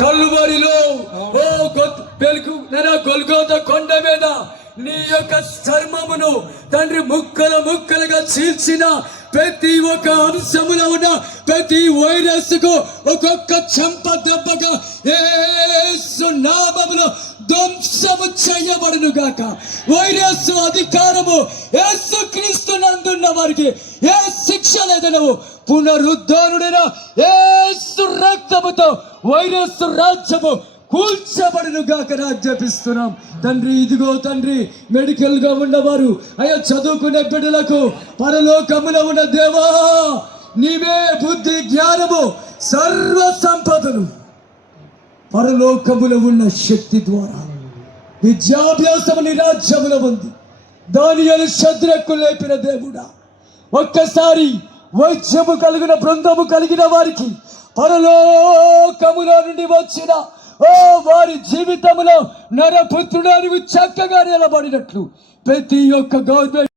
కల్వరిలో Golgotha కొండ మీద నీ యొక్క చర్మమును తండ్రి ముక్కలుగా చీల్చిన ప్రతి ఒక్క అంశములో ఉన్న ప్రతి వైరస్ కు ఒక్కొక్క చెంప దెబ్బగా యేసు నామములో ధ్వంసము చేయబడును గాక. వైరస్ అధికారము యేసు క్రీస్తు నందున్న వారికి ఏ శిక్ష లేదనవు. పునరుద్ధరుడైన యేసు రక్తముతో వైరస్ రాజ్యము కూల్చబడును గాక ఆజ్ఞాపిస్తున్నాం తండ్రి. ఇదిగో తండ్రి, మెడికల్ గా ఉన్నవారు, అయ్యా చదువుకునే బిడ్డలకు పరలోకములో ఉన్న దేవా నీవే బుద్ధి జ్ఞానము సర్వ సంపదను పరలోకములో ఉన్న శక్తి ద్వారా విద్యాభ్యాసము నీ రాజ్యములో ఉంది. దానియేలు శద్రకు లేపిన దేవుడా, ఒక్కసారి వైద్యము కలిగిన బృందము కలిగిన వారికి పరలోకములో నుండి వచ్చిన వారి జీవితంలో నరపుత్రుడానికి చక్కగా నిలబడినట్లు ప్రతి ఒక్క గవర్నమెంట్